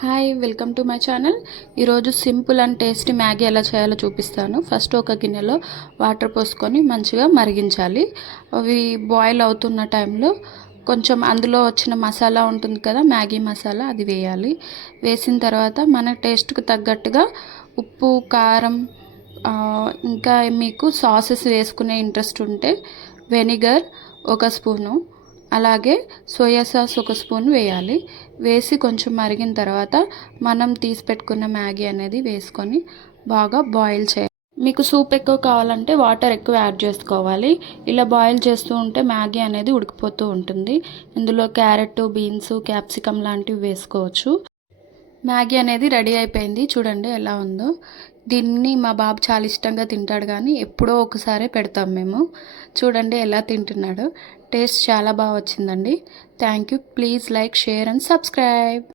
Hi welcome to my channel. ఈరోజు simple and tasty Maggi ఎలా చేయాలో చూపిస్తాను. ఫస్ట్ ఒక గిన్నెలో వాటర్ పోసుకొని మంచిగా మరిగించాలి. అవి బాయిల్ అవుతున్న టైంలో కొంచెం అందులో వచ్చిన మసాలా ఉంటుంది కదా, మ్యాగీ మసాలా, అది వేయాలి. వేసిన తర్వాత మన టేస్ట్కి తగ్గట్టుగా ఉప్పు, కారం, ఇంకా మీకు సాసెస్ వేసుకునే ఇంట్రెస్ట్ ఉంటే వెనిగర్ ఒక స్పూను, అలాగే సోయా సాస్ ఒక స్పూన్ వేయాలి. వేసి కొంచెం మరిగిన తర్వాత మనం తీసి పెట్టుకున్న మ్యాగీ అనేది వేసుకొని బాగా బాయిల్ చేయాలి. మీకు సూప్ ఎక్కువ కావాలంటే వాటర్ ఎక్కువ యాడ్ చేసుకోవాలి. ఇలా బాయిల్ చేస్తూ ఉంటే మ్యాగీ అనేది ఉడికిపోతూ ఉంటుంది. ఇందులో క్యారెట్, బీన్స్, క్యాప్సికమ్ లాంటివి వేసుకోవచ్చు. మ్యాగీ అనేది రెడీ అయిపోయింది. చూడండి ఎలా ఉందో. దీన్ని మా బాబు చాలా ఇష్టంగా తింటాడు, కానీ ఎప్పుడో ఒకసారి పెడతాం మేము. చూడండి ఎలా తింటున్నాడు. టేస్ట్ చాలా బాగా వచ్చిందండి. Thank you. Please like, share and subscribe.